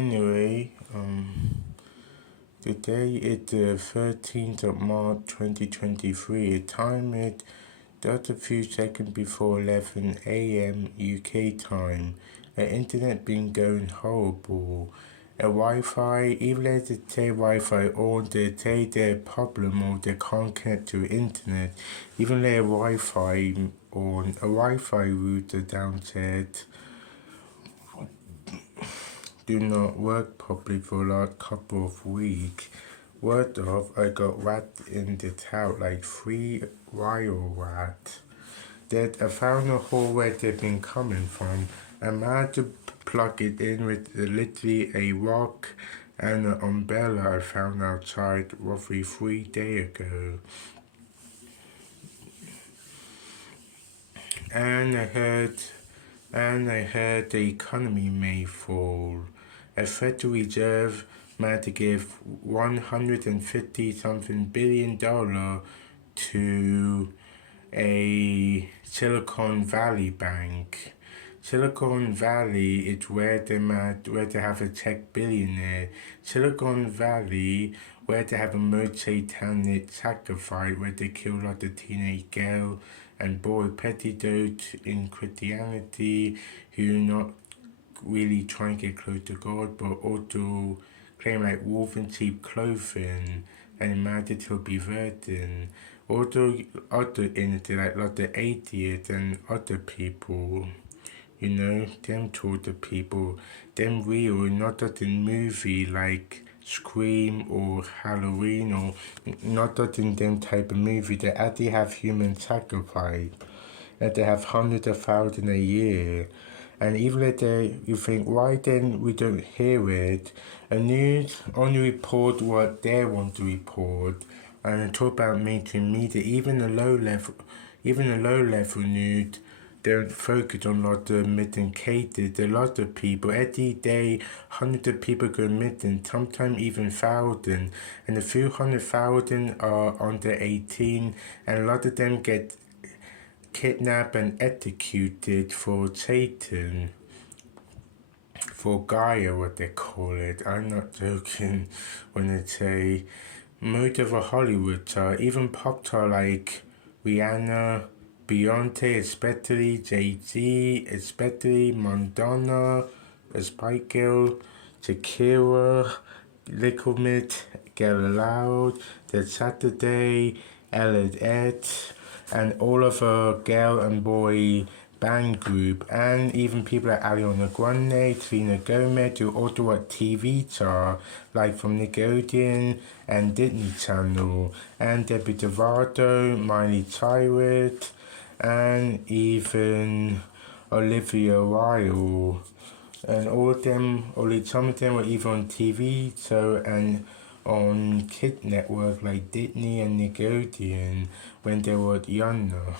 Anyway, today is the 13th of March 2023. The time is just a few seconds before 11 a.m. UK time. The internet been going horrible. A Wi-Fi, even if they say Wi-Fi on, they say their problem or they can't connect to internet. Even their Wi-Fi on a Wi-Fi router downstairs do not work properly for a couple of weeks. Word of, I got rat in the house, like 3 wire rats. That I found a hole where they've been coming from. I managed to plug it in with literally a rock and an umbrella I found outside roughly 3 days ago. And I heard the economy may fall. A Federal Reserve managed to give $150 something billion to a Silicon Valley bank. Silicon Valley is where they have a tech billionaire. Silicon Valley, where they have a most satanic sacrifice, where they kill a lot of teenage girls and boy petticoats in Christianity who not really trying to get close to God, but also claim like wolf in sheep clothing and imagine to be virgin. Also, other into like a lot of atheists and other people, them sort of people, them real, not just in movie like Scream or Halloween or not just in them type of movie. They actually have human sacrifice, and they have hundreds of thousands a year. And even if you think, why then we don't hear it? A news only report what they want to report, and talk about mainstream media. Even the low level news don't focus on a lot of missing cases. A lot of people every day, hundreds of people go missing, sometimes even thousands, and a few 100,000 are under 18, and a lot of them get kidnapped and executed for Satan, for Gaia, what they call it. I'm not joking when they say most of the Hollywood star, even pop star like Rihanna, Beyonce, especially Jay-Z, especially Madonna, Spice Girl, Shakira, Little Mix, Get Loud, The Saturday, LS, and all of a girl and boy band group, and even people like Ariana Grande, Selena Gomez, who also watch TV star like from Nickelodeon and Disney Channel, and Debbie Lovato, Miley Cyrus, and even Olivia Wilde. And all of them, only some of them were either on TV, and on Kid Network like Disney and Nickelodeon when they were younger.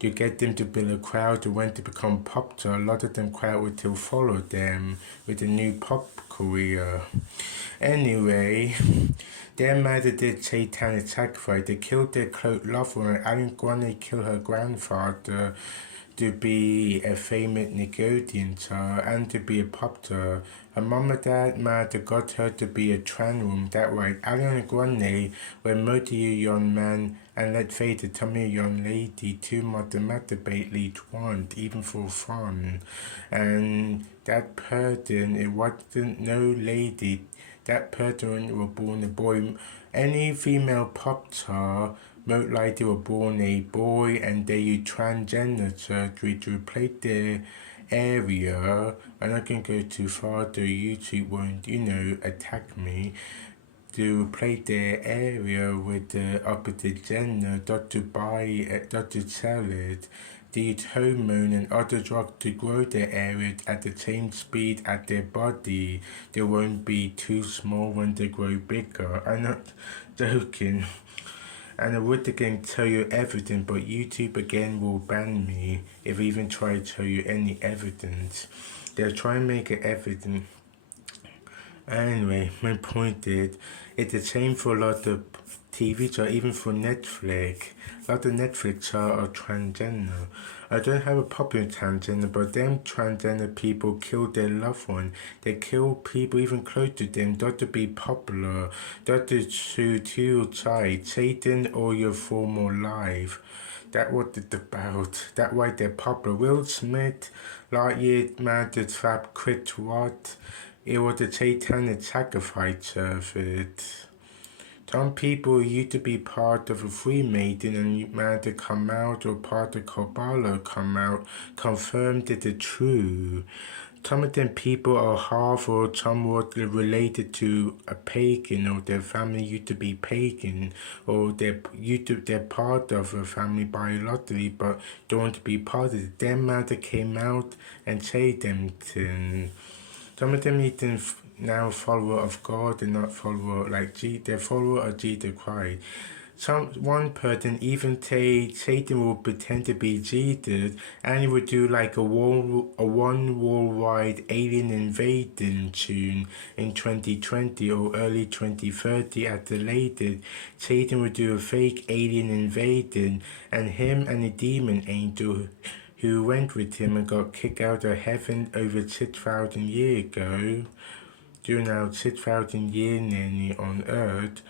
To get them to build a crowd who went to become pop star, a lot of them crowd would still follow them with a new pop career. Anyway, their mother did satanic sacrifice. They killed their close lover, and Ariana Grande killed her grandfather to be a famous Nickelodeon star and to be a pop star. Her mom and dad might got her to be a trans woman. That right. Ariana Grande were multi young man, and let's face it, some young lady too much masturbate want, even for fun. And that person, it wasn't no lady. That person was born a boy. Any female pop star most likely were born a boy, and they use transgender surgery to replace their area. And I can go too far, the YouTube won't, attack me. To replace their area with the opposite gender, not to buy it, not to sell it. They use hormone and other drugs to grow their areas at the same speed as their body. They won't be too small when they grow bigger. I'm not joking. And I would again tell you everything, but YouTube again will ban me if I even try to tell you any evidence. They'll try and make it evident. Anyway, my point is, it's a shame for a lot of TV shows, even for Netflix. A lot of Netflix shows are transgender. I don't have a problem with transgender, but them transgender people kill their loved one. They kill people even close to them, not to be popular, not to your child, Satan or your former life. That what it's about. That why they're popular. Will Smith, last year, man, the trap quit what? It was a satanic sacrifice service. Some people used to be part of a Freemason and man to come out or part of Kabbalah come out, confirmed it is true. Some of them people are half or somewhat related to a pagan or their family used to be pagan or they're part of a family biologically but don't want to be part of it. Them man that came out and say them things. Some of them even now follower of God and not follower like they're follower of Jesus Christ. One person even say Satan will pretend to be Jesus and he would do like a one worldwide alien invasion tune in 2020 or early 2030 at the latest. Satan would do a fake alien invasion and him and a demon angel who went with him and got kicked out of heaven over 6,000 years ago, during our 6,000 years nearly on earth,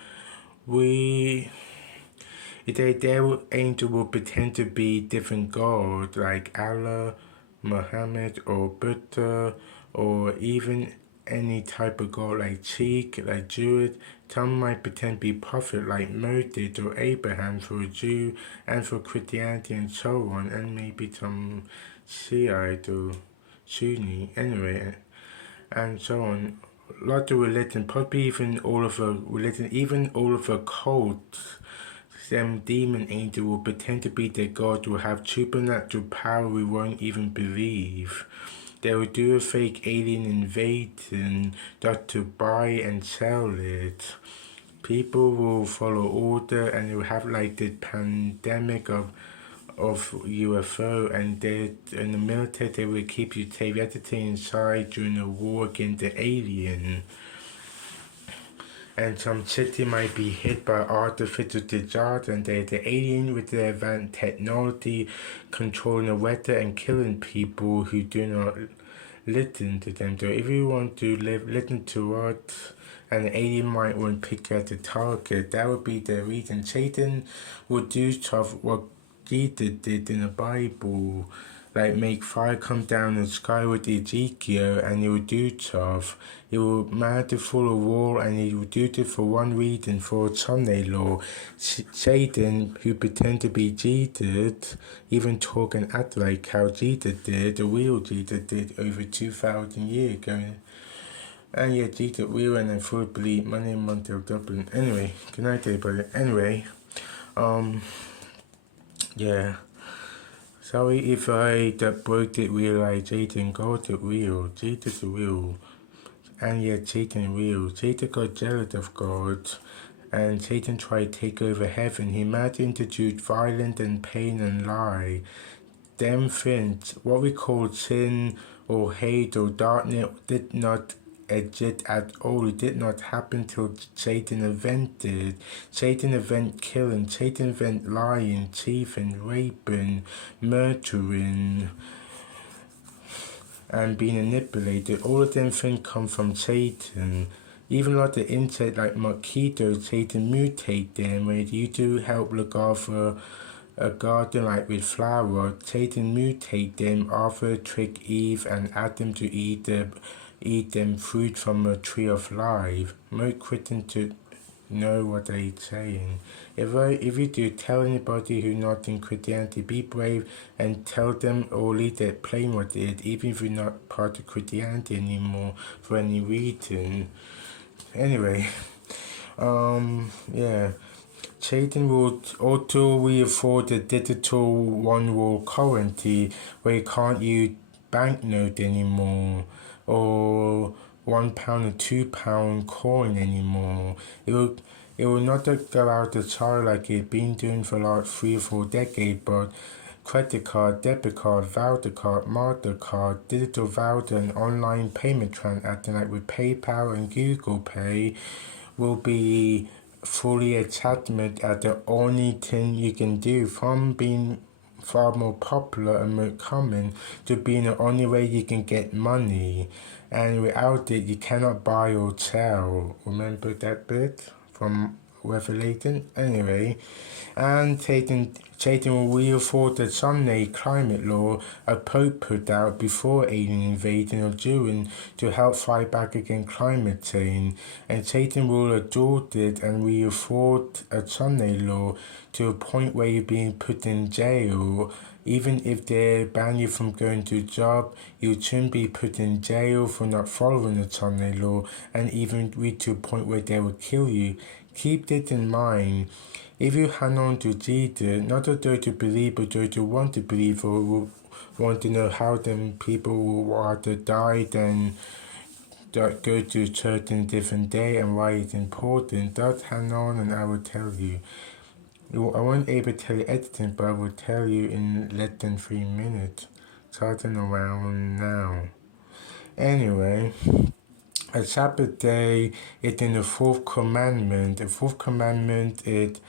their angel will pretend to be different gods like Allah, Muhammad, or Buddha, or even any type of god like Cheek, like Jewish. Some might pretend to be prophet like Moses or Abraham for a Jew and for Christianity and so on, and maybe some Shiite or Sunni, anyway, and so on. A lot of religion, probably even all of a religion, even all of a cults, them demon angel will pretend to be their god, will have supernatural power we won't even believe. They will do a fake alien invasion just to buy and sell it. People will follow order and it will have like the pandemic of UFO and in the military they will keep you safe everything inside during a war against the alien. And some city might be hit by artificial disaster and they're the alien with their advanced technology controlling the weather and killing people who do not listen to them. So if you want to listen to us and the alien might want to pick as a target, that would be the reason. Satan would do stuff what Jesus did in the Bible, like make fire come down the sky with Ezekiel, and he would do stuff. He would mad to full of war, and he would do it for one reason, for Sunday law. Satan, who pretend to be Jesus, even talk and act like how Jesus did, the real Jesus did over 2,000 years ago. And yeah, Jesus real and I fully believe. My name is Montel Dublin. Anyway, good night everybody. Anyway, yeah. Sorry if I that broke the realization God is real, Jesus is real, and yet Satan is real. Satan got jealous of God, and Satan tried to take over heaven. He might introduce violence and pain and lie. Them things, what we call sin or hate or darkness, did not exist at all. It did not happen till Satan invented. Satan invent killing. Satan invent lying, thieving, raping, murdering, and being manipulated. All of them things come from Satan. Even like the insect like mosquitoes, Satan mutate them. When you do help look after a garden like with flowers, Satan mutate them, offer trick Eve and Adam to eat them fruit from a tree of life. Most Christians to know what they're saying. If you do tell anybody who's not in Christianity, be brave and tell them or leave that plain what it is, even if you're not part of Christianity anymore for any reason. Anyway, yeah. Satan will also we afford a digital one world currency where you can't use banknote anymore or £1 or £2 coin anymore. It will not go out the child like it's been doing for like 3 or 4 decades, but credit card, debit card, voucher card, Mastercard, digital voucher, and online payment transaction like with PayPal and Google Pay will be fully attachment as the only thing you can do, from being far more popular and more common to being the only way you can get money, and without it you cannot buy or sell. Remember that bit from Revelation? Anyway, and Satan will afford the Sunday climate law a Pope put out before alien invasion of during to help fight back against climate change, and Satan will adopt it and we afford a Sunday law to a point where you're being put in jail. Even if they ban you from going to a job, you shouldn't be put in jail for not following the Sunday law, and even reach to a point where they will kill you. Keep this in mind. If you hang on to Jesus, not those to believe, but those who want to believe or will want to know how them people will rather die than go to a church in a different day and why it's important, just hang on and I will tell you. I won't able to tell you everything, but I will tell you in less than 3 minutes, starting around now. Anyway, a Sabbath day is in the fourth commandment. The fourth commandment is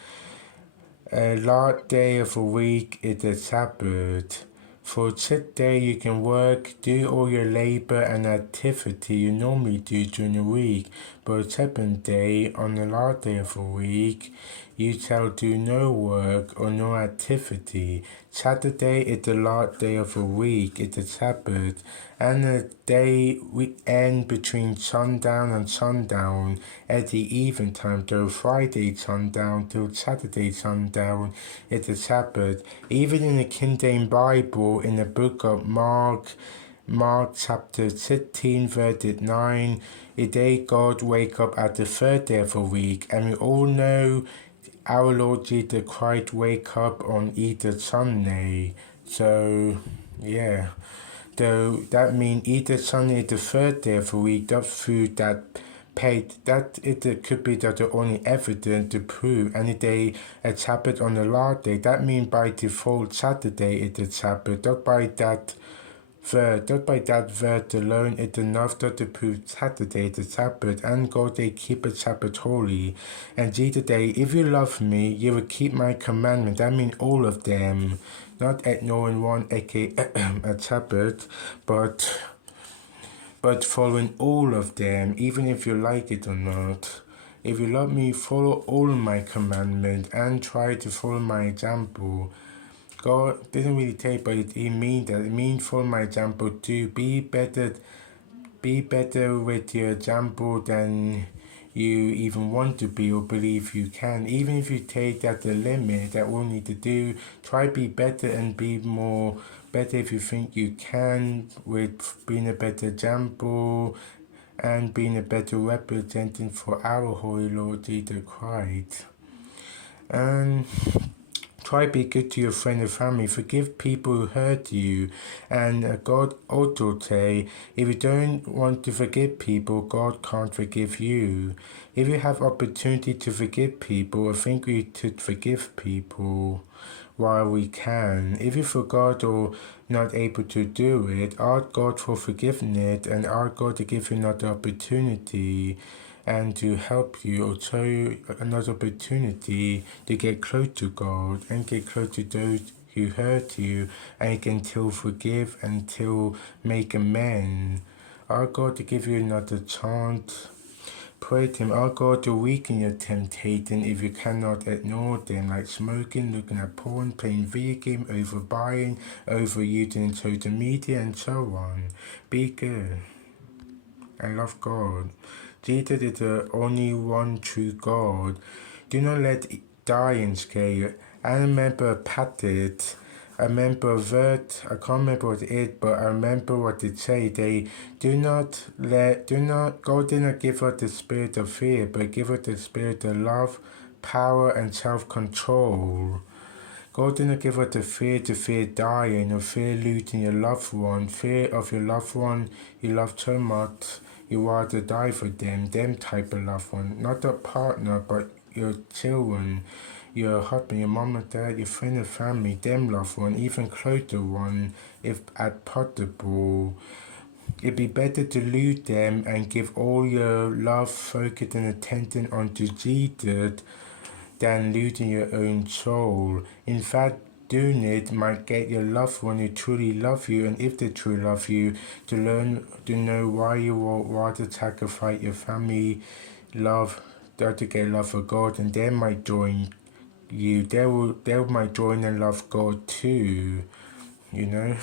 a last day of a week is a Sabbath. For a 6th day you can work, do all your labor and activity you normally do during the week, but a 7th day, on the last day of a week, you shall do no work or no activity. Saturday is the last day of a week, it's a Sabbath, and the day we end between sundown and sundown at the even time, till Friday sundown till Saturday sundown, it's a Sabbath. Even in the King James Bible, in the book of Mark chapter 16, verse 9, the day God wake up at the 3rd day of a week, and we all know our Lord Jesus Christ wake up on Easter Sunday. So, yeah. So that means Easter Sunday is the 3rd day of the week. That food that paid, that it could be that the only evidence to prove any day a Sabbath on the last day. That means by default Saturday is the Sabbath. Just by that verse alone is enough to prove Saturday the Sabbath, and God they keep the Sabbath holy. And Jesus day, if you love me, you will keep my commandments. That means all of them, not ignoring one, aka a Sabbath, but following all of them, even if you like it or not. If you love me, follow all my commandments and try to follow my example. God doesn't really take, but it means that. It means follow my example too. Be better with your example than you even want to be or believe you can. Even if you take that the limit that we need to do, try be better and be more better if you think you can, with being a better example and being a better representative for our Holy Lord Jesus Christ. And try be good to your friend and family. Forgive people who hurt you. And God also say, if you don't want to forgive people, God can't forgive you. If you have opportunity to forgive people, I think we should forgive people while we can. If you forgot or not able to do it, ask God for forgiveness and ask God to give you another opportunity and to help you or show you another opportunity to get close to God and get close to those who hurt you, and you can still forgive and still make amends. Ask God to give you another chance. Pray to Him. Ask God to weaken your temptation if you cannot ignore them, like smoking, looking at porn, playing video game, overbuying, overusing social media, and so on. Be good and love God. Jesus is the only one true God. Do not let dying scare you. I remember a passage, I remember a verse, I can't remember what it is, but I remember what it says. God did not give us the spirit of fear, but give us the spirit of love, power, and self-control. God did not give us the fear to fear dying or fear losing your loved one, fear of your loved one you love so much you rather die for them type of loved one, not a partner but your children, your husband, your mom and dad, your friend and family, them loved one, even closer one, if at possible. It'd be better to lose them and give all your love, focus, and attention onto Jesus than losing your own soul. In fact, doing it might get your loved one who truly love you, and if they truly love you, to learn to know why you would rather sacrifice your family love to get love for God, and they might join you. They might join and love God too. You know.